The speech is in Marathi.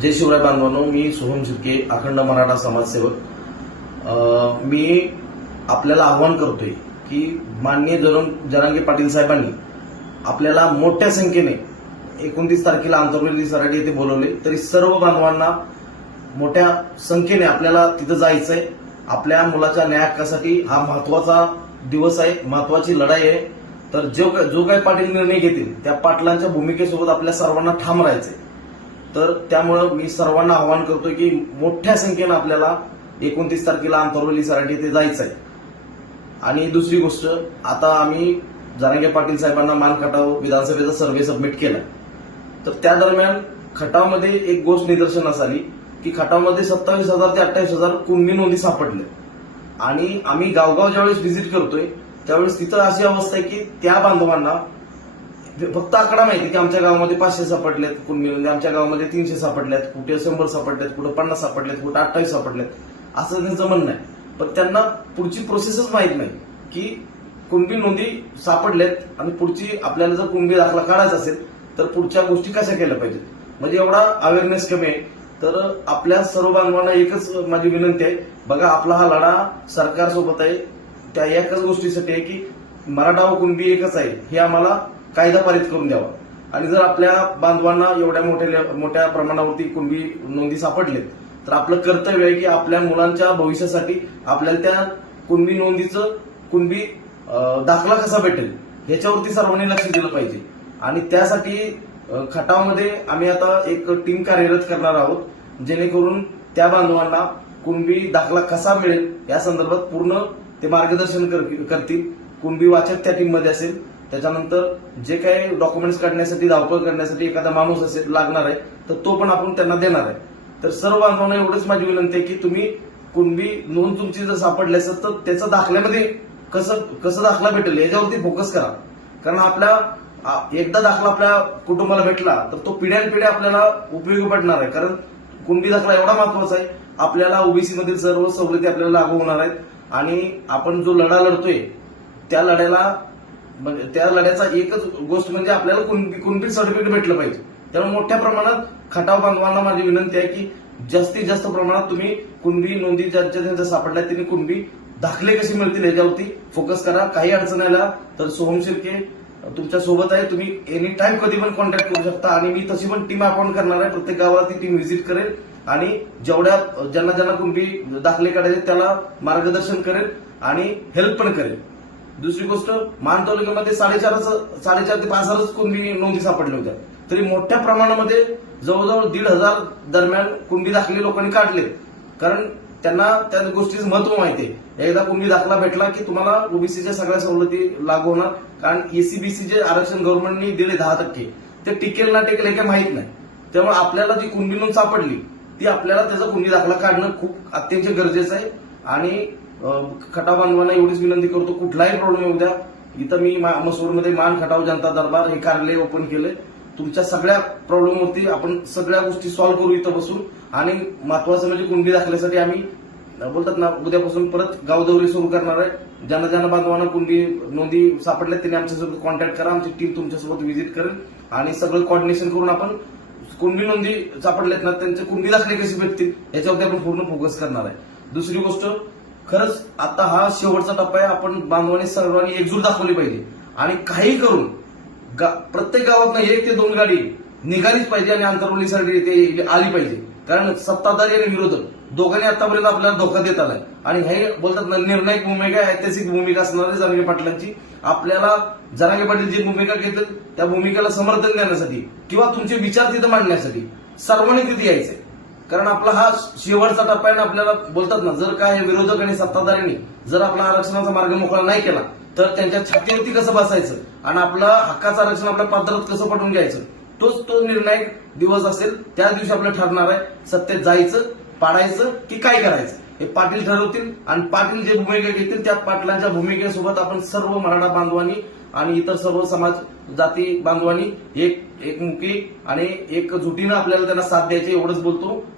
जय शिवराय बांधवांनो मी सोहम शिर्के अखंड मराठा समाजसेवक. मी आपल्याला आव्हान करतोय की माननीय जरण जरांगे पाटील साहेबांनी आपल्याला मोठ्या संख्येने एकोणतीस तारखेला आंतरवेली सराटी येथे बोलवले. तरी सर्व बांधवांना मोठ्या संख्येने आपल्याला तिथं जायचंय. आपल्या मुलाच्या न्याय हा महत्त्वाचा दिवस आहे महत्वाची लढाई आहे. तर जो जो काही पाटील निर्णय घेतील त्या पाटलांच्या भूमिकेसोबत आपल्या सर्वांना ठाम राहायचंय. तर त्यामुळं मी सर्वांना आवाहन करतोय की मोठ्या संख्येनं आपल्याला एकोणतीस तारखेला आंतरवली सराठी जायचं आहे. आणि दुसरी गोष्ट आता आम्ही जरांगे पाटील साहेबांना मान खटाव विधानसभेचा सर्व्हे सबमिट केला. तर त्या दरम्यान खटावमध्ये एक गोष्ट निदर्शनास आली की खटावमध्ये सत्तावीस हजार ते अठ्ठावीस हजार कुणबी नोंदी सापडल्या. आणि आम्ही गावगाव ज्यावेळेस व्हिजिट करतोय त्यावेळेस तिथं अशी अवस्था आहे की त्या बांधवांना फक्त आकडा माहिती की आमच्या गावामध्ये पाचशे सापडलेत कुणबी नोंदी आमच्या गावामध्ये तीनशे सापडल्यात कुठे शंभर सापडलेत कुठे पन्नास सापडलेत कुठे अठ्ठावीस सापडलेत असं त्यांचं म्हणणं आहे. पण त्यांना पुढची प्रोसेसच माहीत नाही की कुणबी नोंदी सापडल्यात आणि पुढची आपल्याला जर कुणबी दाखला काढायचा असेल तर पुढच्या गोष्टी कशा केल्या पाहिजेत? म्हणजे एवढा अवेअरनेस कमी आहे. तर आपल्या सर्व बांधवांना एकच माझी विनंती आहे. बघा आपला हा लढा सरकारसोबत आहे. त्या एकाच गोष्टीसाठी आहे की मराठा व कुणबी एकच आहे. हे आम्हाला कायदा पारित करून द्यावा. आणि जर आपल्या बांधवांना एवढ्या मोठ्या मोठ्या प्रमाणावरती कुणबी नोंदी सापडलेत तर आपलं कर्तव्य आहे की आपल्या मुलांच्या भविष्यासाठी आपल्याला त्या कुणबी नोंदीचं कुणबी दाखला कसा भेटेल ह्याच्यावरती सर्वांनी लक्ष दिलं पाहिजे. आणि त्यासाठी खटावमध्ये आम्ही आता एक टीम कार्यरत करणार आहोत जेणेकरून त्या बांधवांना कुणबी दाखला कसा मिळेल या संदर्भात पूर्ण ते मार्गदर्शन करतील. कुणबी वाचक त्या टीममध्ये असेल त्याच्यानंतर जे काही डॉक्युमेंट्स काढण्यासाठी धावपळ करण्यासाठी एखादा माणूस असेल लागणार आहे तर तो पण आपण त्यांना देणार आहे. तर सर्व बांधवांना एवढंच माझी विनंती आहे की तुम्ही कुणबी नोंद तुमची जर सापडली असेल तर त्याचं दाखल्यामध्ये कसं कसं दाखला भेटेल याच्यावरती फोकस करा. कारण आपल्या एकदा दाखला आपल्या कुटुंबाला भेटला तर तो पिढ्यानपिढ्या आपल्याला उपयोगी पडणार आहे. कारण कुणबी दाखला एवढा महत्त्वाचा आहे आपल्याला ओबीसी मधील सर्व सवलती आपल्याला लागू होणार आहेत. आणि आपण जो लढा लढतोय त्या लढ्याला म्हणजे त्या लढ्याचा एकच गोष्ट म्हणजे आपल्याला कुणबी कुणबी सर्टिफिकेट भेटलं पाहिजे. त्यामुळे मोठ्या प्रमाणात खटाव बांधवांना माझी विनंती आहे की जास्तीत जास्त प्रमाणात तुम्ही कुणबी नोंदी ज्यांच्या त्यांच्या सापडल्या त्यांनी कुणबी दाखले कसे मिळतील याच्यावरती फोकस करा. काही अडचण आला तर सोहम शिर्के तुमच्यासोबत आहे. तुम्ही एनी टाइम कधी पण कॉन्टॅक्ट करू शकता आणि मी तशी पण टीम अपॉइंट करणार आहे. प्रत्येक गावाला ती टीम व्हिजिट करेल आणि जेवढ्या ज्यांना ज्यांना कुणबी दाखले काढायचे त्याला मार्गदर्शन करेल आणि हेल्प पण करेल. दुसरी गोष्ट मान तालुक्यामध्ये साडेचार साडेचार ते पाच हजारच कुणबी नोंदी सापडल्या होत्या. तरी मोठ्या प्रमाणामध्ये जवळजवळ दीड हजार दरम्यान कुणबी दाखले लोकांनी काढले. कारण त्यांना त्या गोष्टीचं महत्त्व माहिती आहे. एकदा कुणबी दाखला भेटला की तुम्हाला ओबीसीच्या सगळ्या सवलती लागू होणार. कारण एसीबीसी जे आरक्षण गव्हर्नमेंटनी दिले दहा टक्के ते टिकेल ना टिकेल हे काही माहीत नाही. त्यामुळे आपल्याला जी कुणबी नोंद सापडली ती आपल्याला त्याचा कुणबी दाखला काढणं खूप अत्यंत गरजेचं आहे. आणि खटाव बांधवांना एवढीच विनंती करतो कुठलाही प्रॉब्लेम येऊ द्या. इथं मी मा- मसूरमध्ये मान खटाव जनता दरबार हे कार्यालय ओपन केले तुमच्या सगळ्या प्रॉब्लेमवरती आपण सगळ्या गोष्टी सॉल्व्ह करू इथं बसून. आणि महत्वाचं म्हणजे कुणबी दाखल्यासाठी आम्ही बोलतात ना उद्यापासून परत गावदौरी सुरू करणार आहे. ज्यांना ज्यांना बांधवांना कुणबी नोंदी सापडल्या त्यांनी आमच्यासोबत कॉन्टॅक्ट करा. आमची टीम तुमच्यासोबत व्हिजिट करेल. आणि सगळं कॉर्डिनेशन करून आपण कुणबी नोंदी सापडल्यात ना त्यांचे कुणबी दाखले कसे भेटतील याच्यावरती आपण पूर्ण फोकस करणार आहे. दुसरी गोष्ट खरंच आता हा शेवटचा टप्पा आहे. आपण बांधवांनी सर्वांनी एकजूट दाखवली पाहिजे. आणि काही करून गा- प्रत्येक गावात एक ते दोन गाडी निघालीच पाहिजे आणि आंतरवलीसाठी ते आली पाहिजे. कारण सत्ताधारी आणि विरोधक दोघांनी आतापर्यंत आपल्याला धोका देत आलाय. आणि हे बोलतात ना निर्णायक भूमिका ऐतिहासिक भूमिका असणार आहे जरांगे पाटलांची. आपल्याला जरांगे पाटील जी भूमिका घेतील त्या भूमिकेला समर्थन देण्यासाठी किंवा तुमचे विचार तिथं मांडण्यासाठी सर्वांनी तिथे यायचंय. कारण आपला हा शेवटचा टप्पा आहे ना आपल्याला बोलतात ना जर काय विरोधक आणि सत्ताधाऱ्यांनी जर आपला आरक्षणाचा मार्ग मोकळा नाही केला तर त्यांच्या छातीवरती कसं बसायचं? आणि आपलं हक्काचं आरक्षण आपल्या पात्रात कसं पटवून घ्यायचं? तोच तो निर्णायक दिवस असेल त्या दिवशी आपलं ठरणार आहे सत्तेत जायचं पाडायचं की काय करायचं? हे पाटील ठरवतील आणि पाटील जे भूमिका घेतील त्या पाटलांच्या भूमिकेसोबत आपण सर्व मराठा बांधवांनी आणि इतर सर्व समाज जाती बांधवांनी एक एकमुखी आणि एक जुटीनं आपल्याला त्यांना साथ द्यायची एवढंच बोलतो.